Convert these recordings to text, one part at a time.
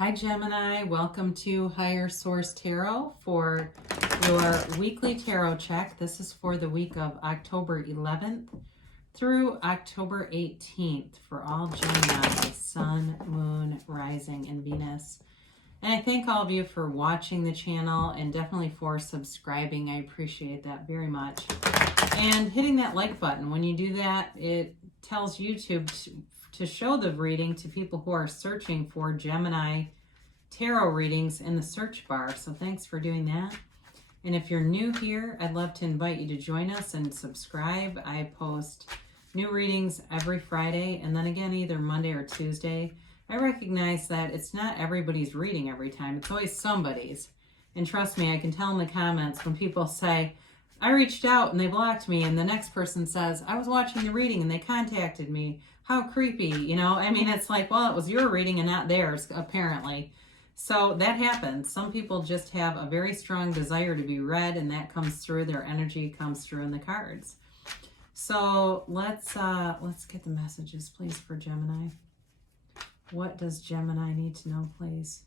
Hi Gemini, welcome to Higher Source Tarot for your weekly tarot check. This is for the week of October 11th through October 18th for all Gemini, Sun, Moon, Rising, and Venus. And I thank all of you for watching the channel and definitely for subscribing. I appreciate that very much. And hitting that like button. When you do that, it tells YouTube to show the reading to people who are searching for Gemini tarot readings in the search bar. So thanks for doing that. And if you're new here, I'd love to invite you to join us and subscribe. I post new readings every Friday and then again either Monday or Tuesday. I recognize that it's not everybody's reading every time. It's always somebody's. And trust me, I can tell in the comments when people say, I reached out and they blocked me, and the next person says, I was watching the reading and they contacted me. How creepy, you know? I mean, it's like, well, it was your reading and not theirs, apparently. So that happens. Some people just have a very strong desire to be read, and that comes through. Their energy comes through in the cards. So let's get the messages, please, for Gemini. What does Gemini need to know, please,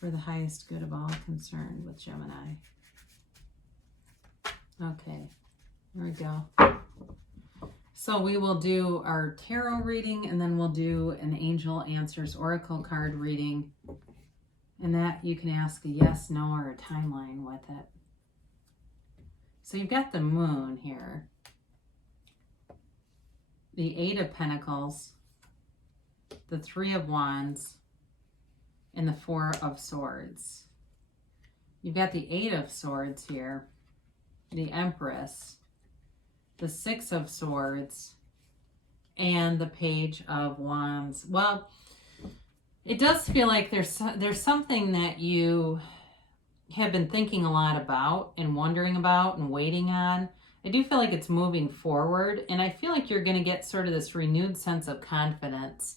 for the highest good of all concerned with Gemini? Okay, there we go. So we will do our tarot reading, and then we'll do an Angel Answers Oracle card reading. And that you can ask a yes, no, or a timeline with it. So you've got the Moon here. The Eight of Pentacles. The Three of Wands. And the Four of Swords. You've got the Eight of Swords here. The Empress, the Six of Swords, and the Page of Wands. Well, it does feel like there's something that you have been thinking a lot about and wondering about and waiting on. I do feel like it's moving forward, and I feel like you're going to get sort of this renewed sense of confidence.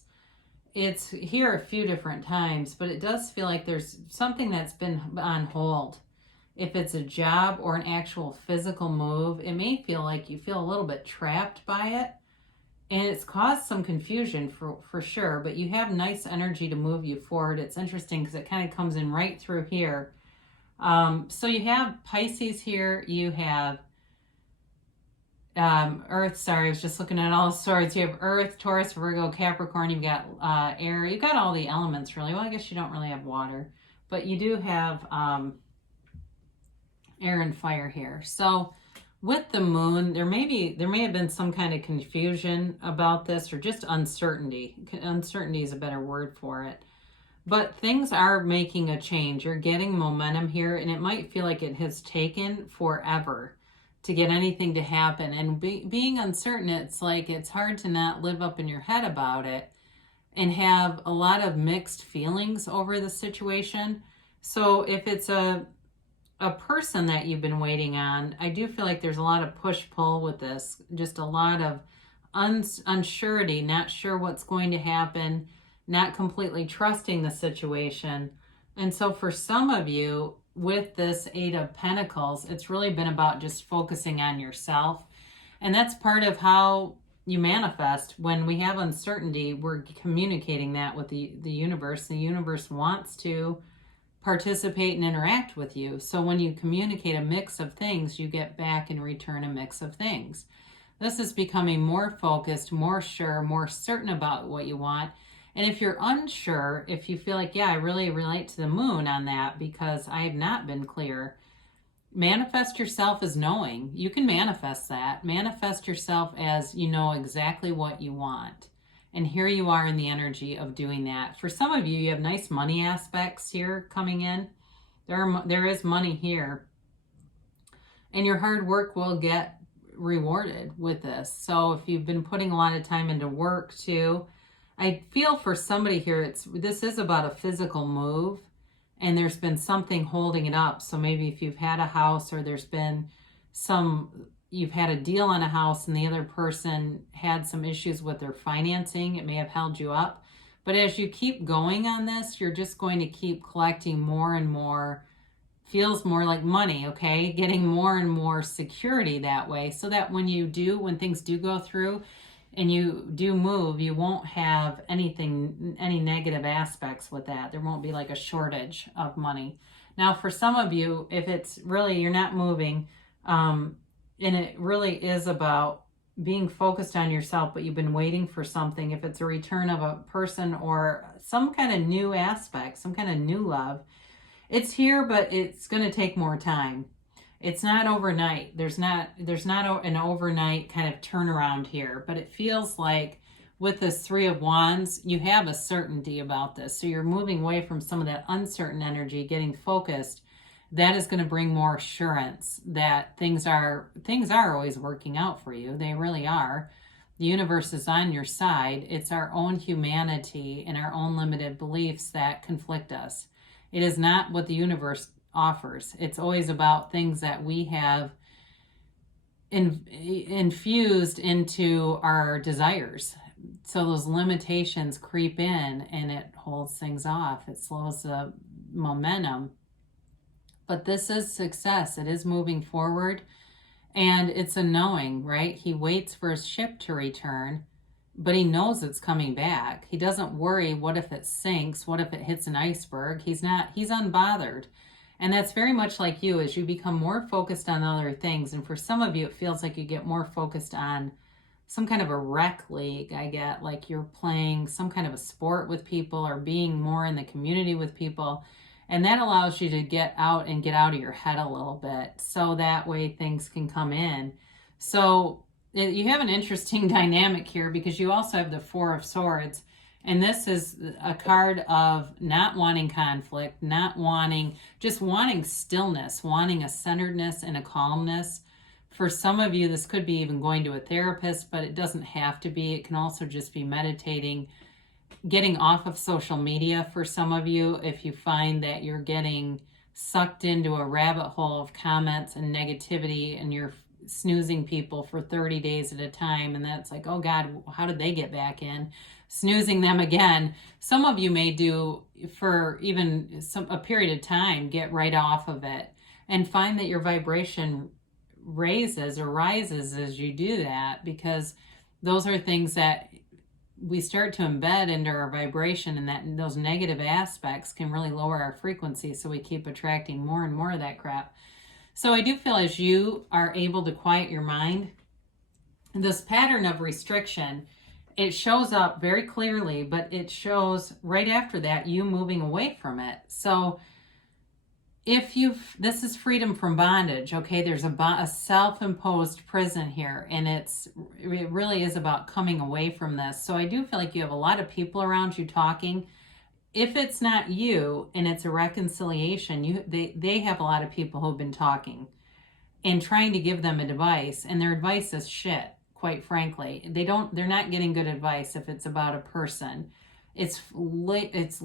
It's here a few different times, but it does feel like there's something that's been on hold. If it's a job or an actual physical move, it may feel like you feel a little bit trapped by it. And it's caused some confusion for sure, but you have nice energy to move you forward. It's interesting because it kind of comes in right through here. So you have Pisces here. You have Earth. Sorry, I was just looking at all the swords. You have Earth, Taurus, Virgo, Capricorn. You've got air. You've got all the elements, really. Well, I guess you don't really have water, but you do have air and fire here. So with the Moon, there may have been some kind of confusion about this, or just uncertainty. Uncertainty is a better word for it. But things are making a change. You're getting momentum here, and it might feel like it has taken forever to get anything to happen. And being uncertain, it's like it's hard to not live up in your head about it and have a lot of mixed feelings over the situation. So if it's a person that you've been waiting on, I do feel like there's a lot of push-pull with this. Just a lot of unsurety, not sure what's going to happen, not completely trusting the situation. And so for some of you, with this Eight of Pentacles, it's really been about just focusing on yourself. And that's part of how you manifest. When we have uncertainty, we're communicating that with the universe. The universe wants to participate and interact with you. So when you communicate a mix of things, you get back in return a mix of things. This is becoming more focused, more sure, more certain about what you want. And if you're unsure, if you feel like, yeah, I really relate to the Moon on that because I have not been clear, manifest yourself as knowing. You can manifest that. Manifest yourself as you know exactly what you want. And here you are in the energy of doing that. For some of you, you have nice money aspects here coming in. There is money here. And your hard work will get rewarded with this. So if you've been putting a lot of time into work too, I feel for somebody here, this is about a physical move. And there's been something holding it up. So maybe if you've had a house, or there's been you've had a deal on a house and the other person had some issues with their financing, it may have held you up. But as you keep going on this, you're just going to keep collecting more and more, feels more like money, okay? Getting more and more security that way, so that when things do go through, and you do move, you won't have any negative aspects with that. There won't be like a shortage of money. Now, for some of you, if it's really, you're not moving, and it really is about being focused on yourself, but you've been waiting for something, if it's a return of a person or some kind of new aspect, some kind of new love, it's here, but it's going to take more time. It's not overnight. There's not an overnight kind of turnaround here, but it feels like with this Three of Wands, you have a certainty about this. So you're moving away from some of that uncertain energy, getting focused. That is going to bring more assurance that things are always working out for you. They really are. The universe is on your side. It's our own humanity and our own limited beliefs that conflict us. It is not what the universe offers. It's always about things that we have infused into our desires. So those limitations creep in and it holds things off. It slows the momentum. But this is success. It is moving forward. And it's a knowing, right? He waits for his ship to return, but he knows it's coming back. He doesn't worry, what if it sinks? What if it hits an iceberg? He's unbothered. And that's very much like you, as you become more focused on other things. And for some of you, it feels like you get more focused on some kind of a rec league. I get like you're playing some kind of a sport with people or being more in the community with people. And that allows you to get out of your head a little bit. So that way things can come in. So you have an interesting dynamic here because you also have the Four of Swords. And this is a card of not wanting conflict, just wanting stillness, wanting a centeredness and a calmness. For some of you, this could be even going to a therapist, but it doesn't have to be. It can also just be meditating, getting off of social media for some of you. If you find that you're getting sucked into a rabbit hole of comments and negativity and you're snoozing people for 30 days at a time, and that's like, oh God, how did they get back in? Snoozing them again. Some of you may do for even a period of time, get right off of it and find that your vibration rises as you do that, because those are things that we start to embed into our vibration, and that those negative aspects can really lower our frequency, so we keep attracting more and more of that crap. So I do feel as you are able to quiet your mind, this pattern of restriction, it shows up very clearly, but it shows right after that you moving away from it. So this is freedom from bondage, okay? There's a self-imposed prison here, and it really is about coming away from this. So I do feel like you have a lot of people around you talking. If it's not you and it's a reconciliation, they have a lot of people who've been talking and trying to give them advice, and their advice is shit, quite frankly. They're not getting good advice if it's about a person. It's ladles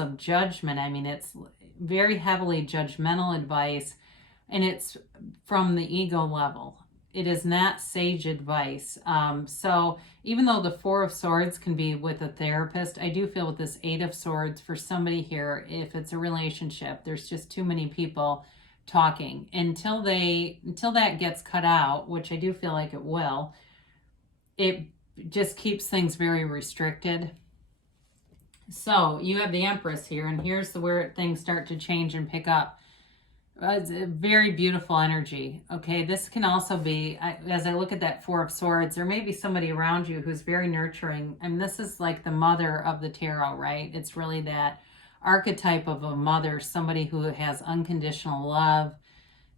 of judgment. I mean, it's very heavily judgmental advice, and it's from the ego level. It is not sage advice. So even though the Four of Swords can be with a therapist, I do feel with this Eight of Swords, for somebody here, if it's a relationship, there's just too many people talking. Until that gets cut out, which I do feel like it will, it just keeps things very restricted. So you have the Empress here, and here's where things start to change and pick up. It's a very beautiful energy. Okay, this can also be, as I look at that Four of Swords, there may be somebody around you who's very nurturing. And this is like the mother of the tarot, right? It's really that archetype of a mother, somebody who has unconditional love,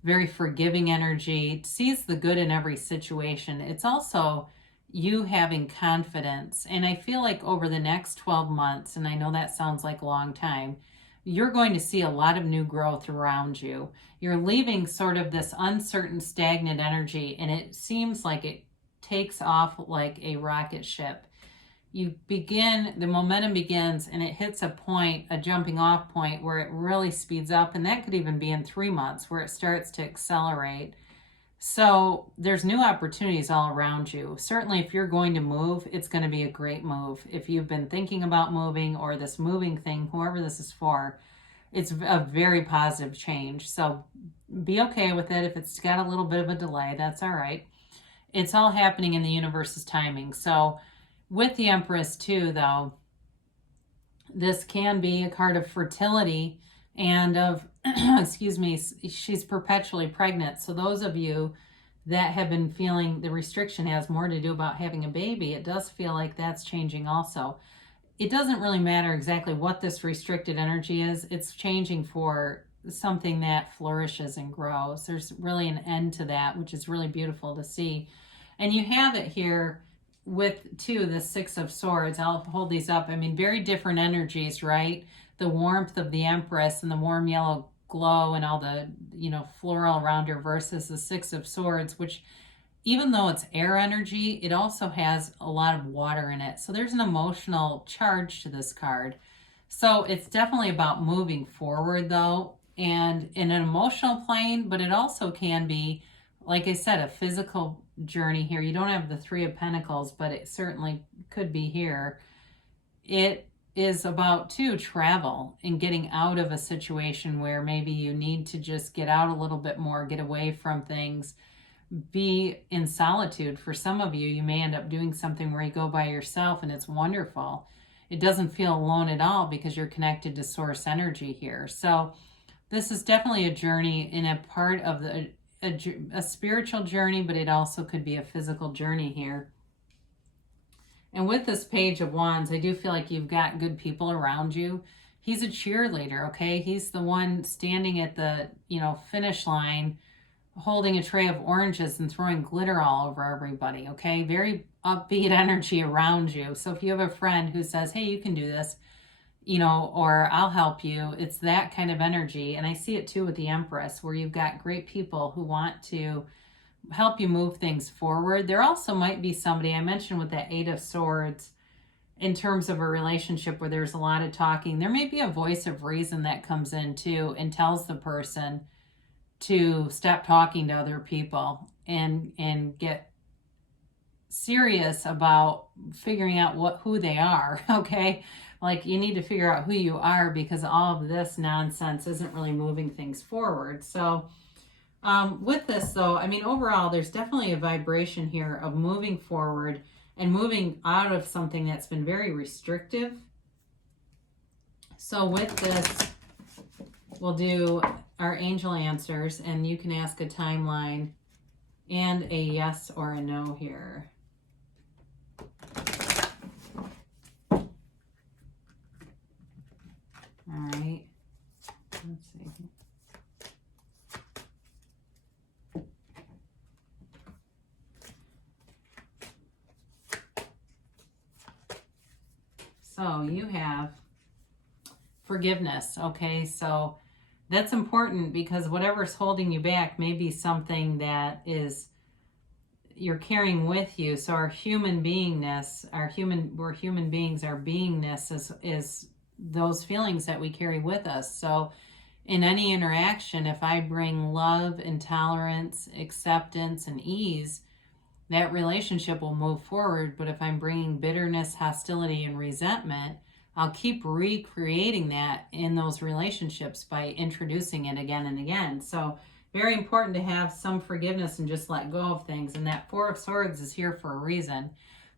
very forgiving energy, sees the good in every situation. It's also you having confidence. And I feel like over the next 12 months, and I know that sounds like a long time, you're going to see a lot of new growth around you. You're leaving sort of this uncertain, stagnant energy, and it seems like it takes off like a rocket ship. The momentum begins, and it hits a point, a jumping off point, where it really speeds up, and that could even be in 3 months, where it starts to accelerate. So there's new opportunities all around you. Certainly if you're going to move, it's going to be a great move. If you've been thinking about moving, or this moving thing, whoever this is for, it's a very positive change. So be okay with it. If it's got a little bit of a delay, that's all right. It's all happening in the universe's timing. So with the Empress too, though, this can be a card of fertility and of, excuse me, she's perpetually pregnant. So those of you that have been feeling the restriction has more to do about having a baby, it does feel like that's changing also. It doesn't really matter exactly what this restricted energy is. It's changing for something that flourishes and grows. There's really an end to that, which is really beautiful to see. And you have it here with, too, the Six of Swords. I'll hold these up. I mean, very different energies, right? The warmth of the Empress and the warm yellow glow and all the, floral around her versus the Six of Swords, which, even though it's air energy, it also has a lot of water in it. So there's an emotional charge to this card. So it's definitely about moving forward, though, and in an emotional plane, but it also can be, like I said, a physical journey here. You don't have the Three of Pentacles, but it certainly could be here. It is about, too, travel and getting out of a situation where maybe you need to just get out a little bit more, get away from things, be in solitude. For some of you, you may end up doing something where you go by yourself, and it's wonderful. It doesn't feel alone at all because you're connected to source energy here. So this is definitely a journey in a part of a spiritual journey, but it also could be a physical journey here. And with this Page of Wands, I do feel like you've got good people around you. He's a cheerleader, okay? He's the one standing at the, finish line, holding a tray of oranges and throwing glitter all over everybody, okay? Very upbeat energy around you. So if you have a friend who says, hey, you can do this, or I'll help you, it's that kind of energy. And I see it too with the Empress, where you've got great people who want to help you move things forward. There also might be somebody, I mentioned with that Eight of Swords, in terms of a relationship where there's a lot of talking, there may be a voice of reason that comes in too and tells the person to stop talking to other people and get serious about figuring out who they are, okay? Like, you need to figure out who you are, because all of this nonsense isn't really moving things forward. So with this, though, I mean, overall, there's definitely a vibration here of moving forward and moving out of something that's been very restrictive. So with this, we'll do our angel answers, and you can ask a timeline and a yes or a no here. All right, let's see. So you have forgiveness, okay? So that's important, because whatever's holding you back may be something that you're carrying with you. So our human beingness, we're human beings, our beingness is those feelings that we carry with us. So in any interaction, if I bring love and tolerance, acceptance, and ease, that relationship will move forward. But if I'm bringing bitterness, hostility, and resentment, I'll keep recreating that in those relationships by introducing it again and again. So very important to have some forgiveness and just let go of things. And that Four of Swords is here for a reason.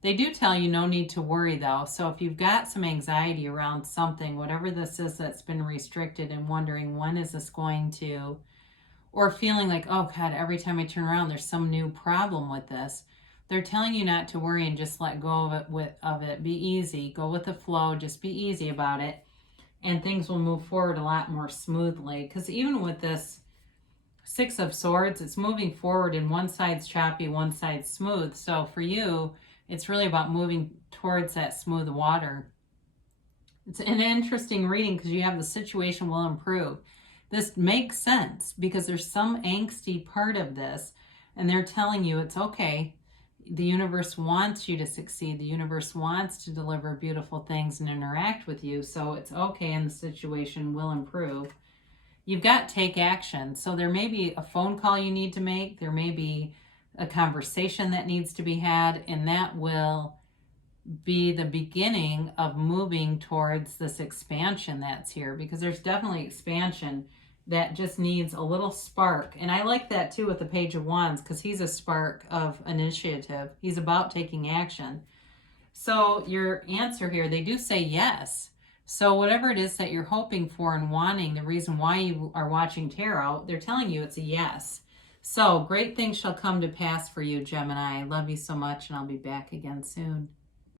They do tell you no need to worry, though. So if you've got some anxiety around something, whatever this is that's been restricted, and wondering when is this going to, or feeling like, oh God, every time I turn around, there's some new problem with this, they're telling you not to worry and just let go of it. Be easy. Go with the flow. Just be easy about it. And things will move forward a lot more smoothly. Because even with this Six of Swords, it's moving forward, and one side's choppy, one side's smooth. So for you, it's really about moving towards that smooth water. It's an interesting reading because you have the situation will improve. This makes sense because there's some angsty part of this, and they're telling you it's okay. The universe wants you to succeed. The universe wants to deliver beautiful things and interact with you. So it's okay, and the situation will improve. You've got take action. So there may be a phone call you need to make. There may be a conversation that needs to be had, and that will be the beginning of moving towards this expansion that's here, because there's definitely expansion that just needs a little spark. And I like that too with the Page of Wands, because he's a spark of initiative. He's about taking action. So your answer here, they do say yes. So whatever it is that you're hoping for and wanting, the reason why you are watching tarot, they're telling you it's a yes. So great things shall come to pass for you, Gemini. I love you so much, and I'll be back again soon.